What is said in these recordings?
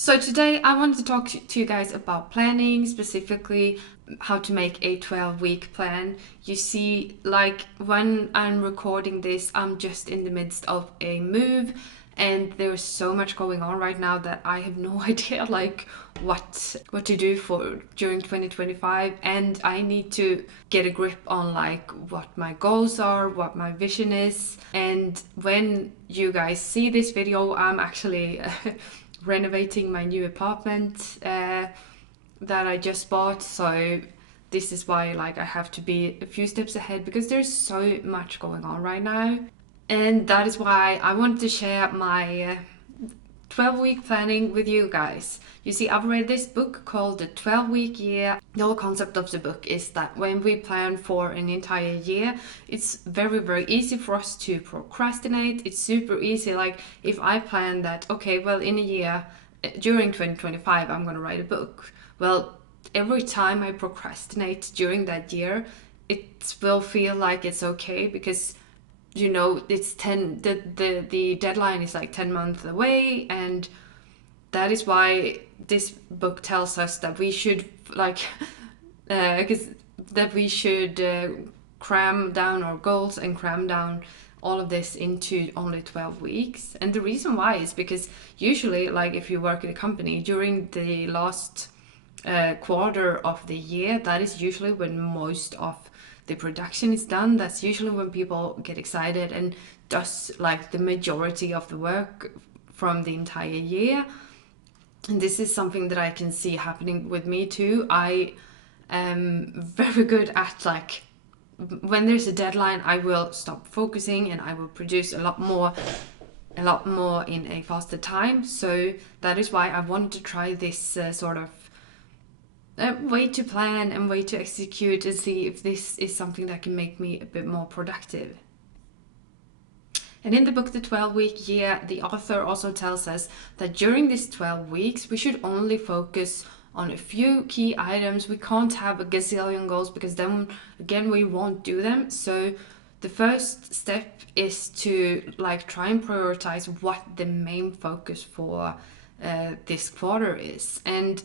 So today I wanted to talk to you guys about planning, specifically how to make a 12-week plan. You see, like when I'm recording this, I'm just in the midst of a move and there's so much going on right now that I have no idea like what to do for during 2025, and I need to get a grip on like what my goals are, what my vision is. And when you guys see this video, I'm actually renovating my new apartment that I just bought. So this is why like I have to be a few steps ahead because there's so much going on right now. And that is why I wanted to share my 12-week planning with you guys. You see, I've read this book called The 12-Week Year. The whole concept of the book is that when we plan for an entire year, it's very, very easy for us to procrastinate. It's super easy. Like if I plan that, okay, well, in a year, during 2025, I'm going to write a book. Well, every time I procrastinate during that year, it will feel like it's okay because it's 10, the deadline is like 10 months away, and that is why this book tells us that we should like that we should cram down our goals and cram down all of this into only 12 weeks. And the reason why is because usually, like if you work at a company during the last quarter of the year, that is usually when most of the production is done. That's usually when people get excited and does like the majority of the work from the entire year. And this is something that I can see happening with me too. I am very good at like when there's a deadline, I will stop focusing and I will produce a lot more in a faster time. So that is why I wanted to try this sort of way to plan and way to execute and see if this is something that can make me a bit more productive. And in the book, The 12-Week Year, the author also tells us that during these 12 weeks, we should only focus on a few key items. We can't have a gazillion goals because then, again, we won't do them. So the first step is to like try and prioritize what the main focus for this quarter is. And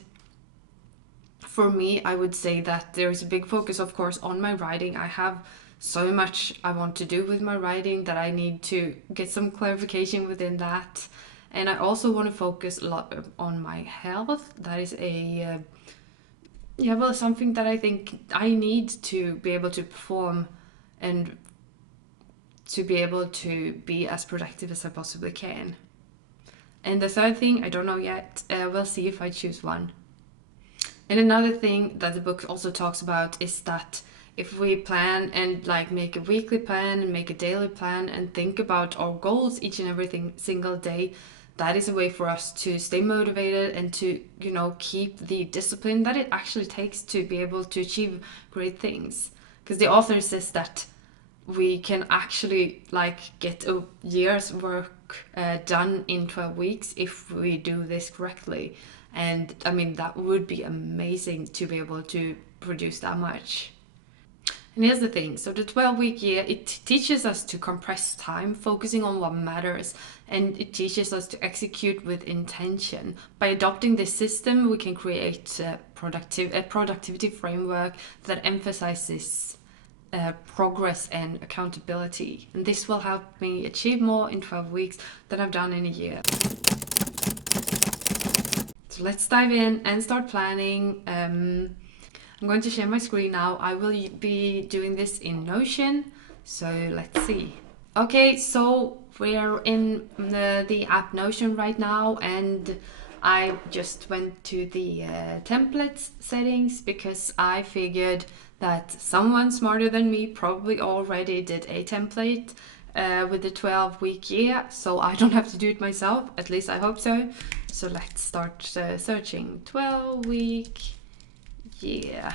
for me, I would say that there is a big focus, of course, on my writing. I have so much I want to do with my writing that I need to get some clarification within that. And I also want to focus a lot on my health. That is something that I think I need to be able to perform and to be able to be as productive as I possibly can. And the third thing, I don't know yet. We'll see if I choose one. And another thing that the book also talks about is that if we plan and like make a weekly plan and make a daily plan and think about our goals each and every single day, that is a way for us to stay motivated and to, keep the discipline that it actually takes to be able to achieve great things. Because the author says that we can actually like get a year's work done in 12 weeks if we do this correctly. And I mean, that would be amazing to be able to produce that much. And here's the thing. So the 12-week year, it teaches us to compress time, focusing on what matters. And it teaches us to execute with intention. By adopting this system, we can create a productivity framework that emphasizes progress and accountability. And this will help me achieve more in 12 weeks than I've done in a year. So let's dive in and start planning. I'm going to share my screen now. I will be doing this in Notion. So let's see. Okay, so we're in the app Notion right now, and I just went to the templates settings because I figured that someone smarter than me probably already did a template with the 12-week year, so I don't have to do it myself. At least I hope so. So let's start searching 12-week year.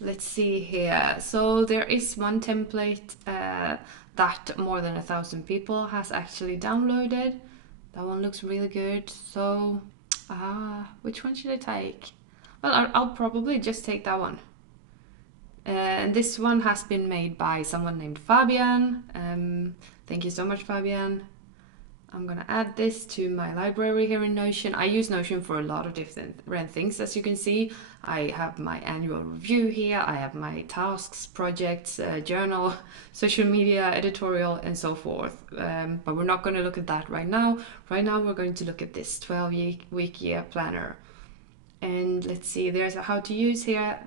Let's see here. So there is one template that more than 1,000 people has actually downloaded. That one looks really good. So which one should I take? Well, I'll probably just take that one. And this one has been made by someone named Fabian. Thank you so much, Fabian. I'm gonna add this to my library here in Notion. I use Notion for a lot of different things, as you can see. I have my annual review here, I have my tasks, projects, journal, social media, editorial, and so forth. But we're not gonna look at that right now. Right now we're going to look at this 12-week year planner. And let's see, there's a how to use here.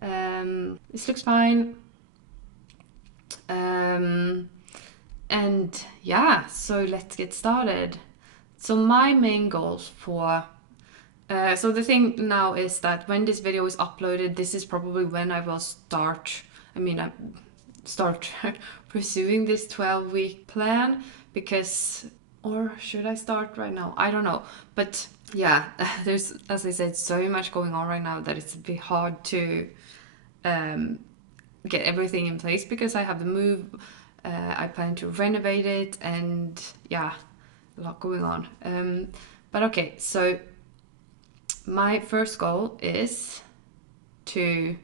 This looks fine. And yeah, so let's get started. So my main goals for so the thing now is that when this video is uploaded, this is probably when I will start pursuing this 12-week plan, because, or should I start right now? I don't know. But yeah, there's, as I said, so much going on right now that it's a bit hard to get everything in place, because I have the move. I plan to renovate it, and yeah, a lot going on. But okay, so my first goal is to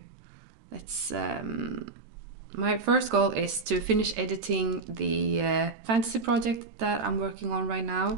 finish editing the fantasy project that I'm working on right now.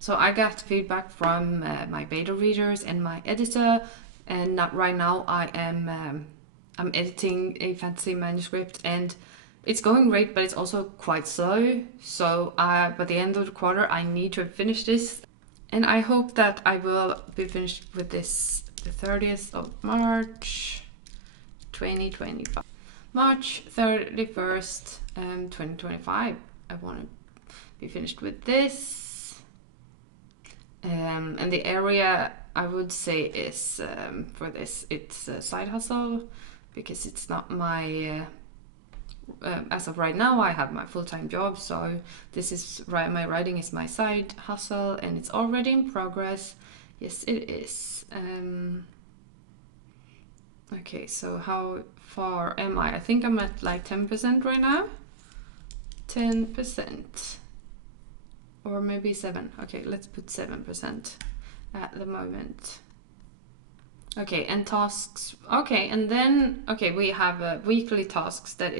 So I got feedback from my beta readers and my editor, and right now I'm editing a fantasy manuscript, and it's going great, but it's also quite slow. So by the end of the quarter, I need to finish this, and I hope that I will be finished with this the 30th of March, 2025. March 31st, 2025. I want to be finished with this. And the area I would say is for this, it's a side hustle, because it's not my as of right now I have my full-time job, so this is my writing is my side hustle, and it's already in progress. Yes, it is. Okay, so how far am I? I think I'm at like 10% right now. 10%. Or maybe 7. Okay, let's put 7% at the moment. Okay, and tasks. Okay, and then we have weekly tasks that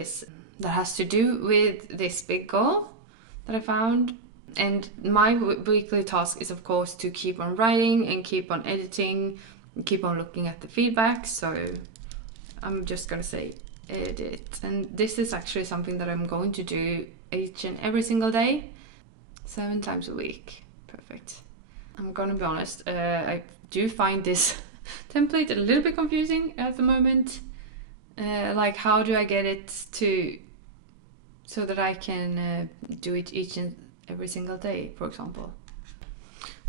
has to do with this big goal that I found. And my weekly task is, of course, to keep on writing and keep on editing and keep on looking at the feedback. So I'm just gonna say edit, and this is actually something that I'm going to do each and every single day. 7 times a week. Perfect. I'm gonna be honest, I do find this template a little bit confusing at the moment. Like, how do I get it so that I can do it each and every single day, for example?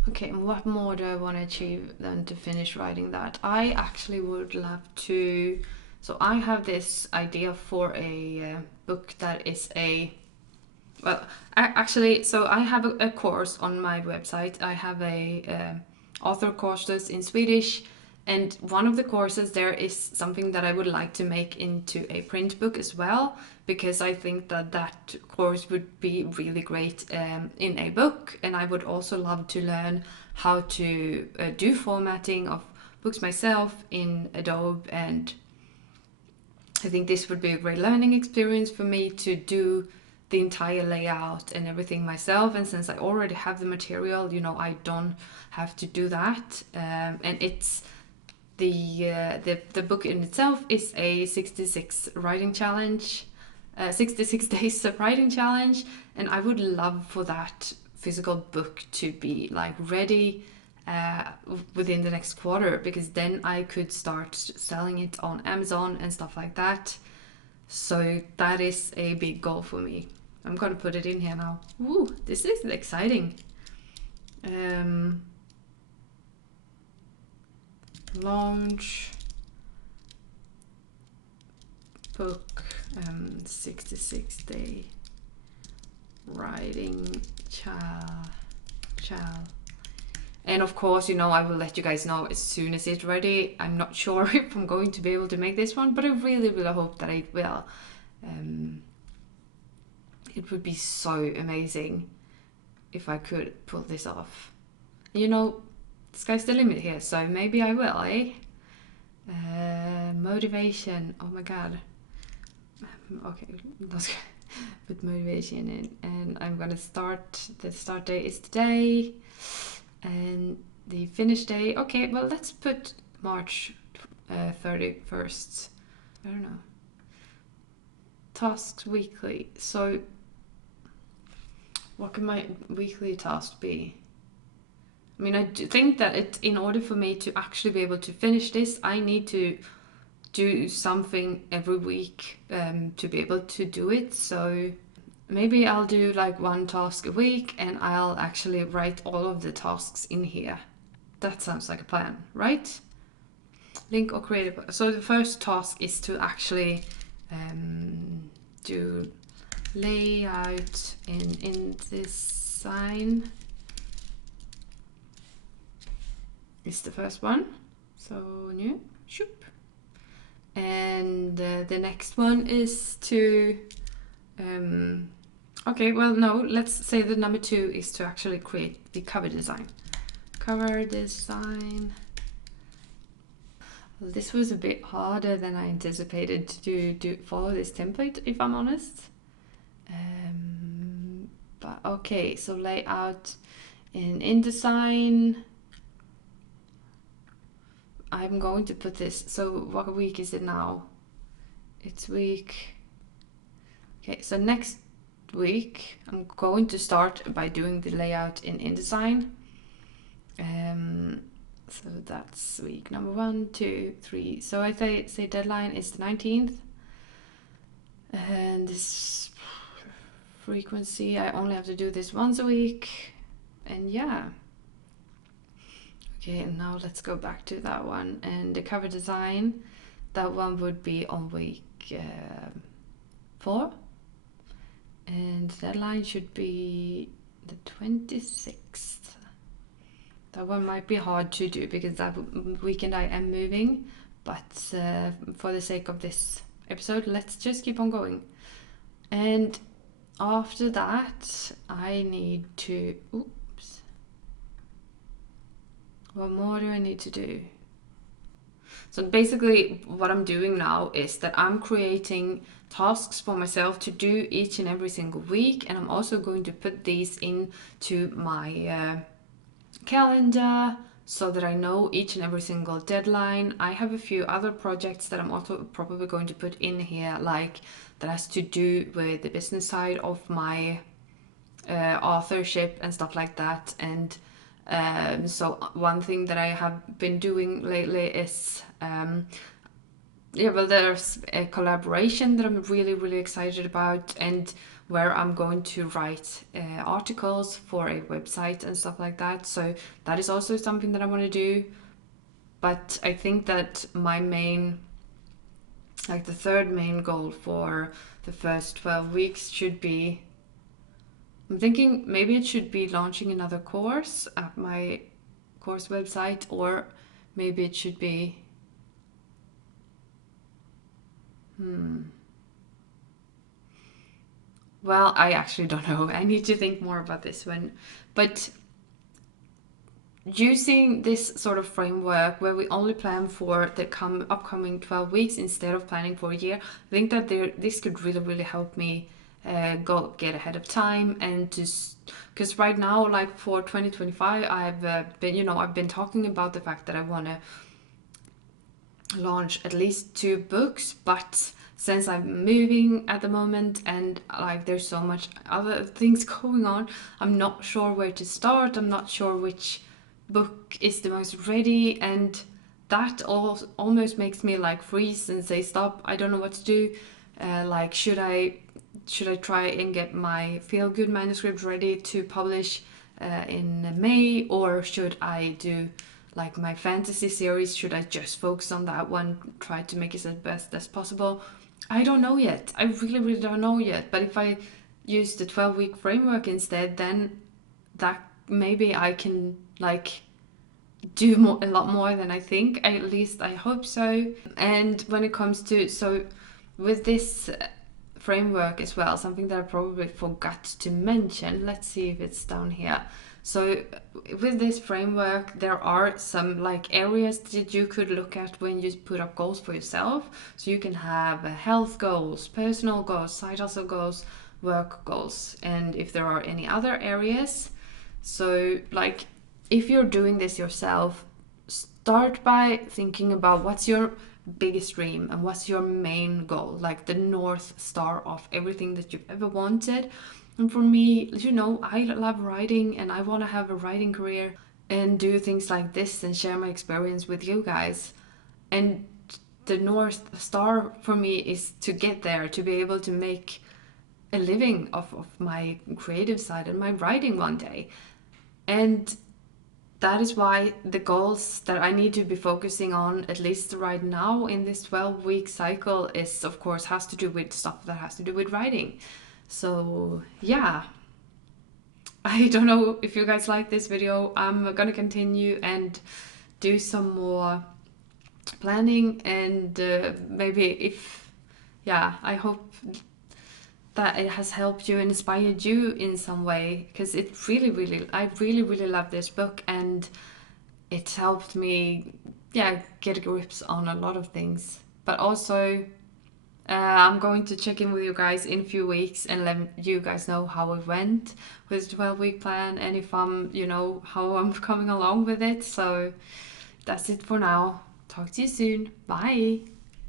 Okay, and what more do I want to achieve than to finish writing that? I actually would love to. So I have this idea for a book that is so I have a course on my website. I have a author courses in Swedish, and one of the courses there is something that I would like to make into a print book as well, because I think that course would be really great in a book. And I would also love to learn how to do formatting of books myself in Adobe, and I think this would be a great learning experience for me to do the entire layout and everything myself. And since I already have the material, I don't have to do that. And it's the book in itself is a 66 writing challenge, 66 days of writing challenge, and I would love for that physical book to be like ready within the next quarter, because then I could start selling it on Amazon and stuff like that. So that is a big goal for me. I'm gonna put it in here now. Ooh, this is exciting. Launch book 66-day writing chal. And of course, I will let you guys know as soon as it's ready. I'm not sure if I'm going to be able to make this one, but I really, really hope that I will. It would be so amazing if I could pull this off. You know, the sky's the limit here, so maybe I will, eh? Motivation. Oh my god. Okay, let's put motivation in, and I'm gonna start. The start date is today, and the finish day. Okay, well, let's put March 31st. I don't know. Tasks weekly. So, what can my weekly task be? I mean, I do think that in order for me to actually be able to finish this, I need to do something every week to be able to do it. So maybe I'll do like one task a week, and I'll actually write all of the tasks in here. That sounds like a plan, right? Link or create a... So the first task is to actually do layout in InDesign. Is the first one. So new, shoop. And the next one is to okay, well, no, let's say the number 2 is to actually create the cover design. Cover design. Well, this was a bit harder than I anticipated to follow this template, if I'm honest. But okay, so layout in InDesign. I'm going to put this, so what week is it now? It's week... Okay, so next week I'm going to start by doing the layout in InDesign. So that's week number 1, 2, 3. So I say deadline is the 19th. And this frequency, I only have to do this once a week. And yeah. Okay, and now let's go back to that one. And the cover design, that one would be on week 4. And the deadline should be the 26th. That one might be hard to do because that weekend I am moving. But for the sake of this episode, let's just keep on going. And after that, I need to... Oops. What more do I need to do? So basically what I'm doing now is that I'm creating tasks for myself to do each and every single week, and I'm also going to put these into my calendar so that I know each and every single deadline. I have a few other projects that I'm also probably going to put in here, like that has to do with the business side of my authorship and stuff like that. And so one thing that I have been doing lately is there's a collaboration that I'm really excited about, and where I'm going to write articles for a website and stuff like that. So that is also something that I want to do. But I think that my main, like the third main goal for the first 12 weeks should be, I'm thinking maybe it should be launching another course at my course website, or maybe it should be well, I actually don't know. I need to think more about this one. But using this sort of framework where we only plan for the upcoming 12 weeks instead of planning for a year, I think that this could really help me get ahead of time. And just because right now, like for 2025, I've been talking about the fact that I want to launch at least 2 books, but since I'm moving at the moment and like there's so much other things going on, I'm not sure where to start. I'm not sure which book is the most ready, and that almost makes me like freeze and say stop. I don't know what to do. Like should I try and get my feel good manuscript ready to publish in May, or should I do like my fantasy series? Should I just focus on that one, try to make it as best as possible? I don't know yet. I really don't know yet. But if I use the 12-week framework instead, then that maybe I can like do a lot more than I think. At least I hope so. And when it comes to, so with this framework as well, something that I probably forgot to mention. Let's see if it's down here. So with this framework, there are some like areas that you could look at when you put up goals for yourself. So you can have health goals, personal goals, side hustle goals, work goals, and if there are any other areas. So like if you're doing this yourself, start by thinking about what's your biggest dream and what's your main goal, like the North Star of everything that you've ever wanted. And for me, you know, I love writing and I want to have a writing career and do things like this and share my experience with you guys. And the North Star for me is to get there, to be able to make a living of my creative side and my writing one day. And that is why the goals that I need to be focusing on, at least right now in this 12-week cycle, is of course has to do with stuff that has to do with writing. So yeah, I don't know if you guys like this video. I'm gonna continue and do some more planning, and maybe if, yeah, I hope that it has helped you, inspired you in some way, because it I really love this book, and it's helped me, yeah, get grips on a lot of things. But also, I'm going to check in with you guys in a few weeks and let you guys know how it went with the 12-week plan, and if I'm, you know, how I'm coming along with it. So that's it for now. Talk to you soon. Bye.